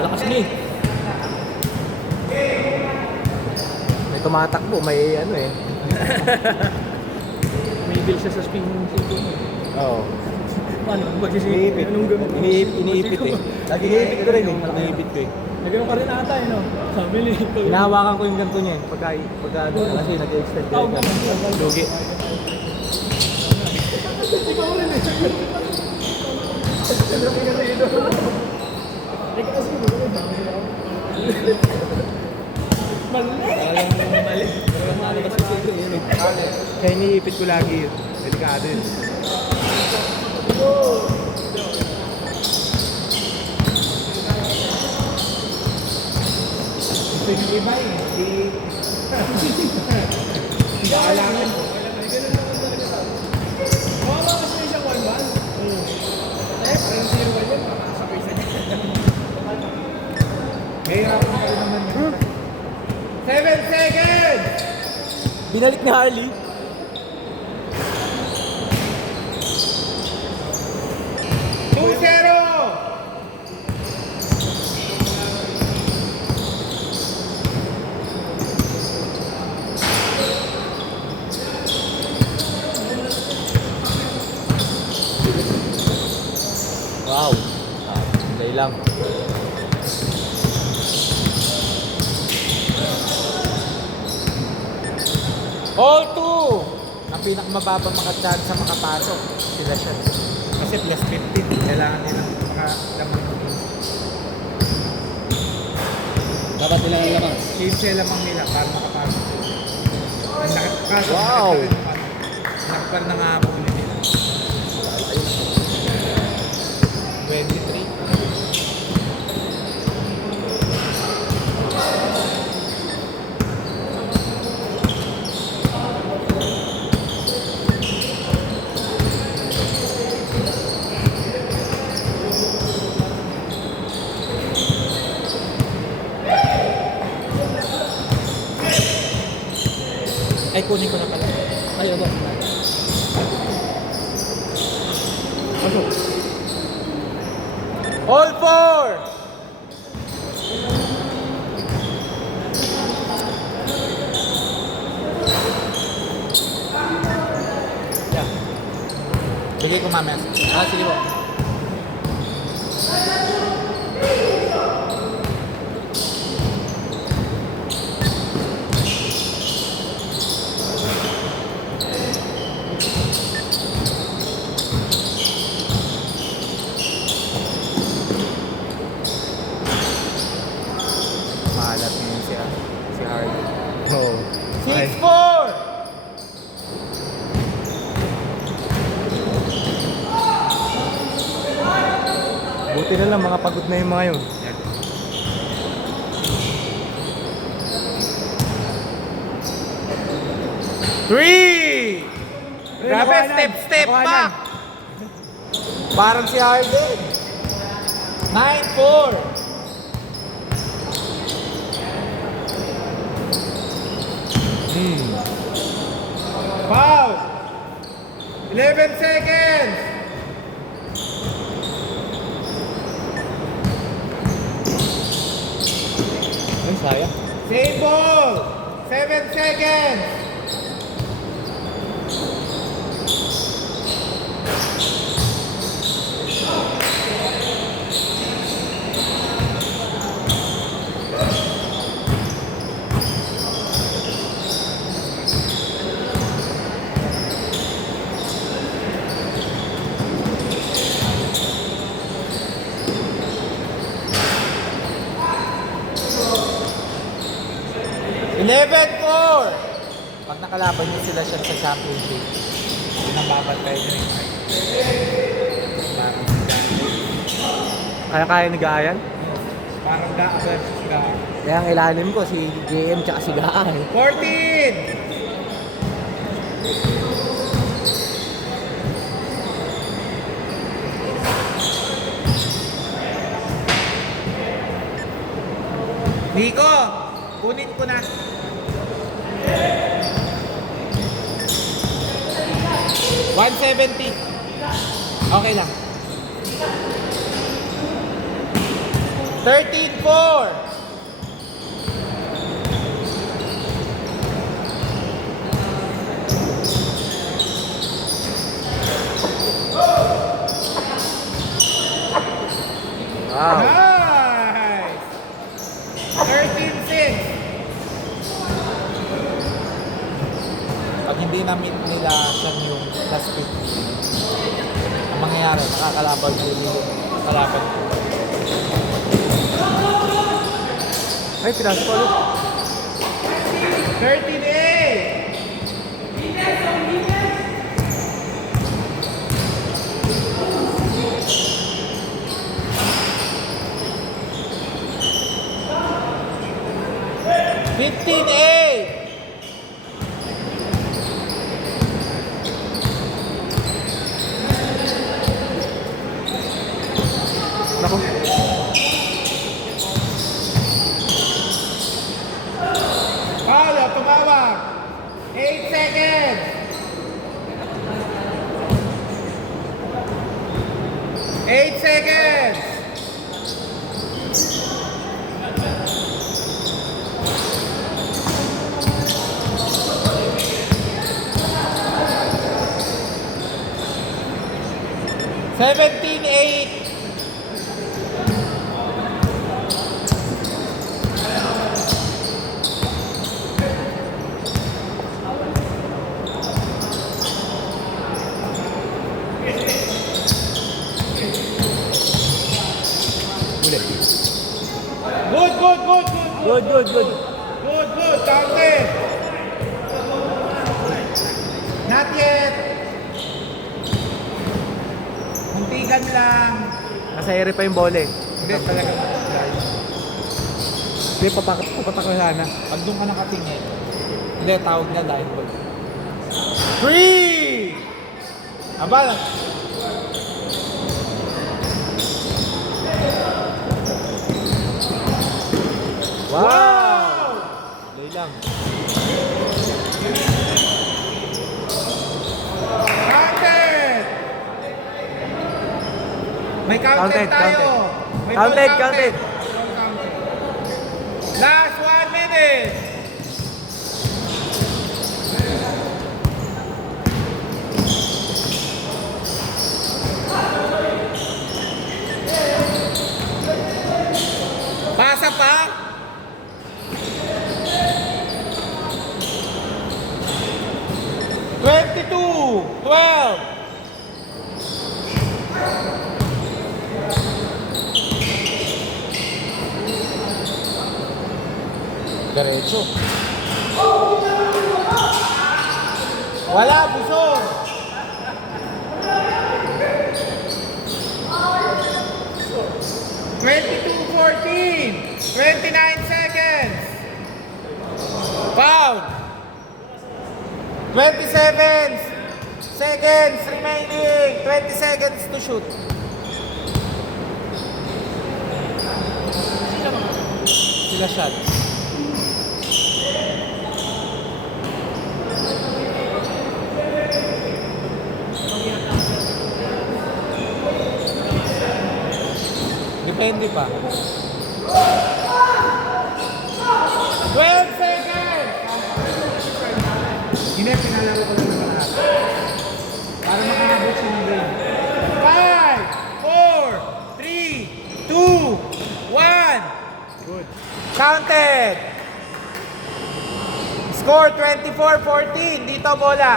Lalakas niya eh. May tumatakbo, may ano eh. May bill siya sa spin siko. Oo. Paano? Iniipit. Iniipit eh. Lagi iniipit ko rin eh. Iniipit ko eh. Nagawin ka rin ata eh, no? Sabi ni Ito. Hinahawakan ko yung ganito niya eh. Pagka ano, kasi nag-extend ko yung lugi. Ikaw rin eh. Sabi ka rin ito. Ikaw kasi mali. Mali. Mali kasi ito yun eh. Kaya iniipit ko lagi yun. Delikado yun. Ito yung iba eh. Hindi kailangan ko. Wala kasi siyang one-one. Parang zero ba yun? Papasok isa niya. Kaya ako pa rin naman yun. 7 seconds! Binalik ni Harley. Wow. Hindi lang. All two! Ang pinakamababang makachance sa makapasok, sila siya. Kasi plus 15, kailangan nilang makalaman. Dapat nila ang lamang. 15 lamang nila para makapasok. Ang nakapasok, Wow! nakapar na nga po nila. 23. Ay, kunin ko na pala. Ay, aba. Pasok. All four! Yeah. Bigay ko mamaya. Ah, sige po. Mahalat ngayon si Harley. Oo. 6-4! Buti na lang, mga pagod na yung mga yun. Three! Grabe, step back! Parang si Harden. 9-4! Foul! 11 seconds! Ay, sayang. Same ball! 7 seconds! Pag nakalaban niyo sila siya sa championship, pinababantay niyo rin. Parang kaya nag-aayan? Parang Gaa versus Gaa. Kaya ang ilalim ko si JM tsaka si Gaa eh. 14! Nico, kunin ko na. 170. Okay lang. 13-4. Wow. Nice! 13-6. Pag hindi namin nila siya yung last 50, ang mangyayari, nakakalaban na rin yung kalaban ko. Ay, pinasok ko ulit. 13-8. Fifteen eight. Naku. Paulo, tumawag. 8 seconds. 8 seconds. Seventeen eight. Ulit. Good, good, good, good, Good, good, good. good, good. Counted. Not yet. Muntikan lang. Nasa ere pa yung bola eh. Hindi talaga. Hindi, papatak ko sana. Pag doon ka nakatingin, hindi, tawag na line ball. 3! Aba, Wow! Lay lang. Counted! May counted, Counted, tayo. counted. May Counted, ball counted. Ball counted. Last 1 minute. Pasa pa. Twenty-two, 12. Diretso. Wala, busog. Twenty-two, 14. 29 seconds. Foul. 27 seconds remaining. 20 seconds to shoot. Sila shots. Depende pa. 12 seconds! Hindi, pinalaro ko lang naman lahat. Para makahabot siya ng game. 5, 4, 3, 2, 1. Good. Counted! Score 24-14. Dito bola.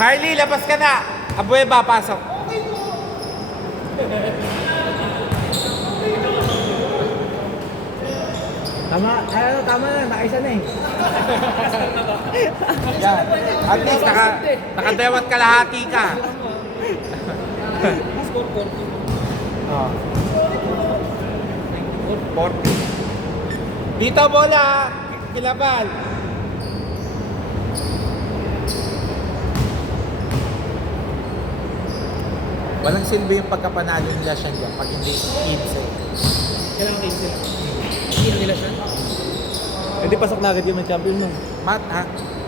Harley, labas ka na. Abueva, pasok. Tama na, nakaisa na eh. Yan. At least nakadewat kalahati ka. Oh. 40. Dito bola. Kilabal. Walang silbi yung pagkapanalo nila siya dyan pag hindi insane. Kailangan kayo sila. Hindi na nila siya. Hindi pasok na agad yung champion nung. Mat, ha?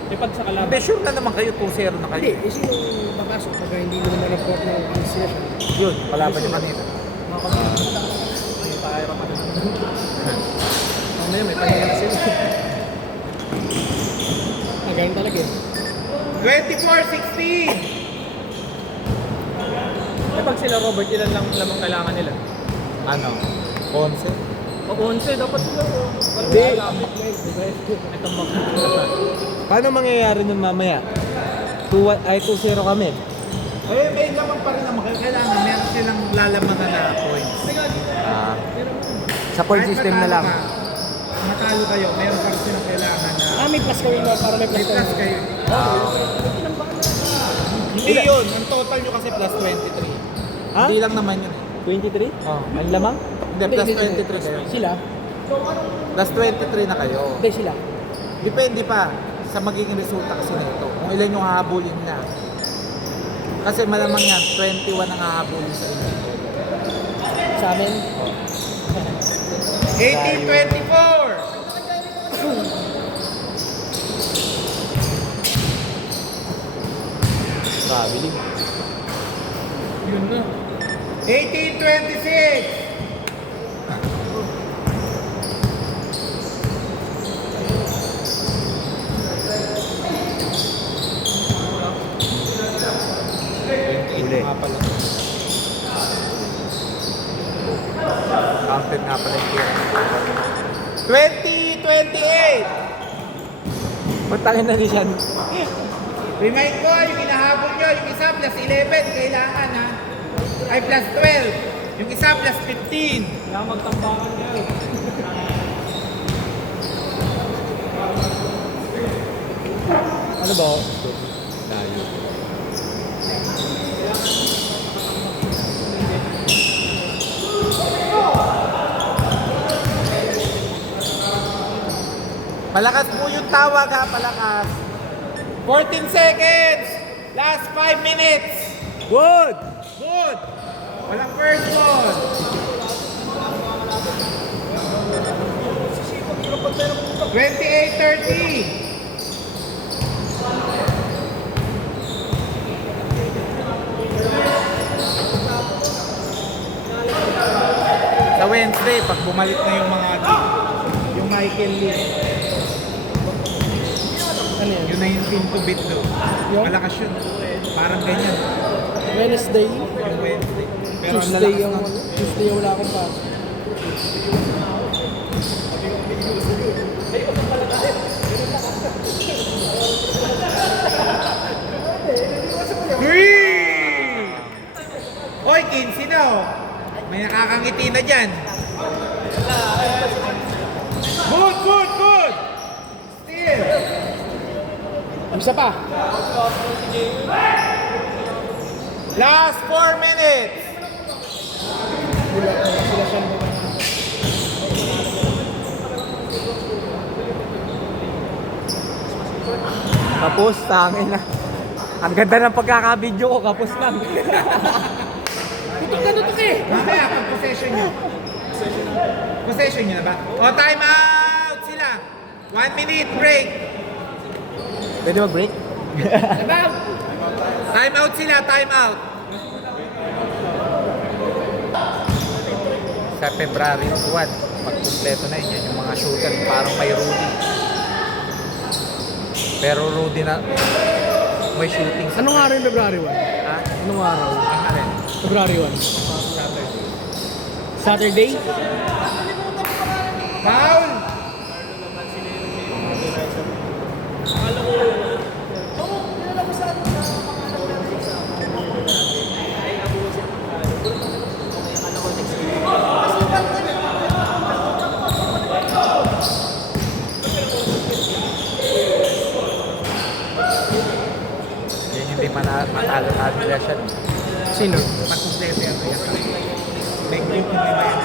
Eh pag sa kalaban. Hindi, sure na naman kayo, 2-0 na kayo. Hindi, eh sino papasok pag hindi mo naman report na sila siya. Yun, palaban niya kanina. May 24-16. Eh pag sila Robert, ilan lang lamang kailangan nila? Ano? 11. O 11, dapat sila. Hindi. Itong mga. Paano mangyayari nun mamaya? 2-0 kami. Eh, may lamang pa rin naman. Kailangan meron silang lalamangan na points. Ah. Sa point Kahit system na matalo lang. ka, matalo kayo, meron pa rin silang kailangan na May plus kami na para may may plus kayo. Hindi yun. Ang total nyo kasi plus 23. Ha? Hindi lang naman yun. 23? Oh. Ang lamang? Hindi, plus 23 kayo. Sila? Plus 23 na kayo. Hindi sila. Depende pa sa magiging resulta kasi nito. Kung ilan yung hahabulin na. Kasi malamang yan, 21 ang hahabulin sa inyo. Sa amin? 18-24! Kabili. Yun na. 18-26! Huli. Nga pala. Counted nga pala yung tira. 20-28! Pagtangin na ni Sean. Remind ko, yung inahabol nyo, yung isa plus 11, kailangan ha. Ay plus 12. Yung isa plus 15. Kaya magtambakan kayo. Ano ba? Tayo. Palakas po yung tawag ha, palakas. 14 seconds! Last 5 minutes! Good! Good! Walang first one! $28.30. Sa Wednesday, pag bumalik na yung mga yung Michael Lee, Ano yan? yun na yung team to beat do. Yung? Malakas yun. Parang ganyan. Wednesday? Yung Wednesday. Pero ang Tuesday lalakas yung... na. Tuesday yung wala akong pasok. Three! Hoy, 15 na oh. May nakakangiti na dyan. Good, good, good! Still. Isa pa. Last 4 minutes. Wala sila siya. Kapos, tangin na. Ang ganda ng pagkakabidyo ko, kapos lang. Tutok na tutok eh! Mamaya, pag possession nyo. Possession nyo na ba? O, time out sila. 1 minute break. Pwede mag-break? Sabaw! Time out sila, time out. Sa February 1, pag kumpleto na yun, yung mga shooter, parang may Rudy. Pero Rudy na, may shooting sa... Anong araw yung February 1? Ha? Anong araw? Ang alin? February 1. Saturday? Foul! Yan hindi matalo-talo nila siya. Sino? Pag kumpleto yan, kaya ka. May group mo iba yan.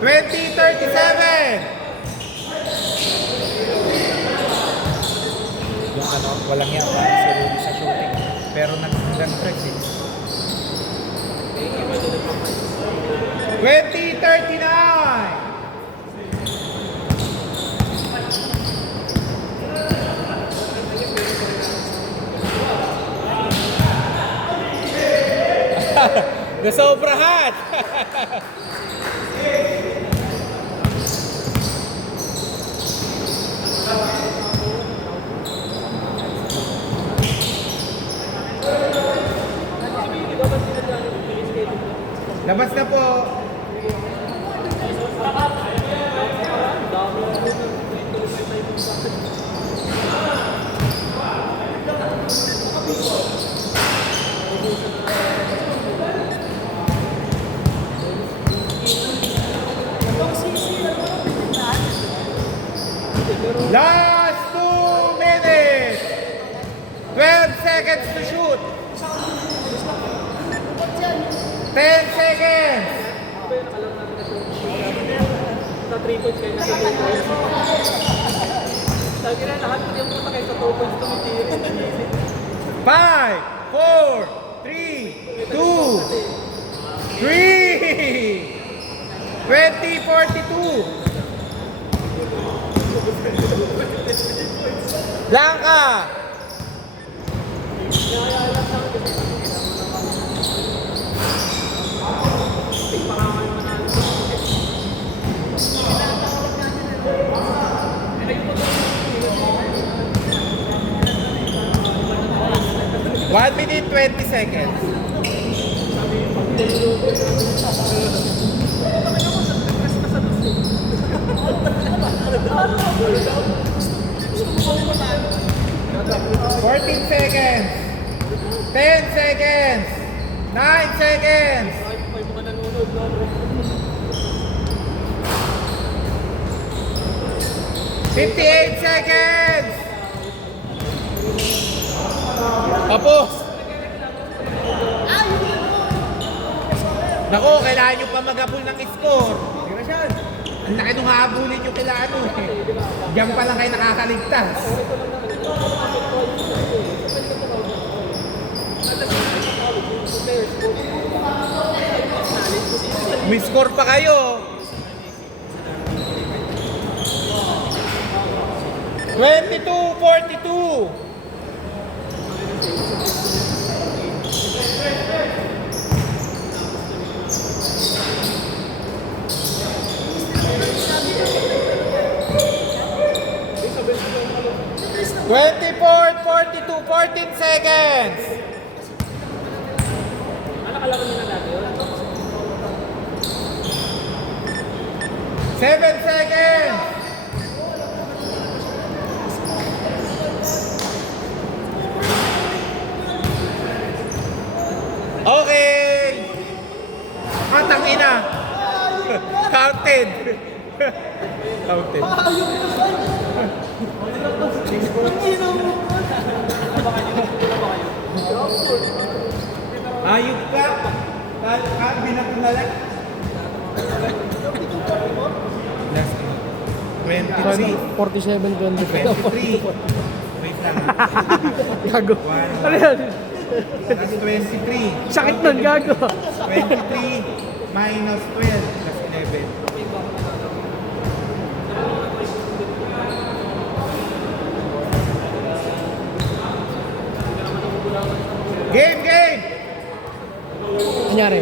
20-37! Yung ano, walang yan, parang si Rudy sa shooting. Pero nag-press eh. 20-39! Nasobrahan! Last 2 minutes. 12 seconds to shoot. 10 seconds. Sa 3 points kayo nasa 2 points. Lagi na lahat ko yung puta kayo sa 2 points tumitiri. 5, 4, 3, 2, 3. 20-42. Blanca. One minute, 20 seconds. Fourteen seconds. 10 seconds. 9 seconds. 58 seconds. Tapos. Naku, kailangan nyo pa mag-abol ng score. Ang laki nung haabulin nyo kailangan nyo eh. Diyan pa lang kayo nakakaligtas. May score pa kayo. 22-42. Twenty-four, 42, 14 seconds. Ano kalaban nila natin yun? 7 seconds. Okay. Matangina. Counted. Counted. Ayup ka. Binakulalag. Last 23. 47-25. 23. Wait lang. Gago. Ano yan? That's 23. Sakit nun, gago. 23 minus 12 plus 11. Game! Anyari?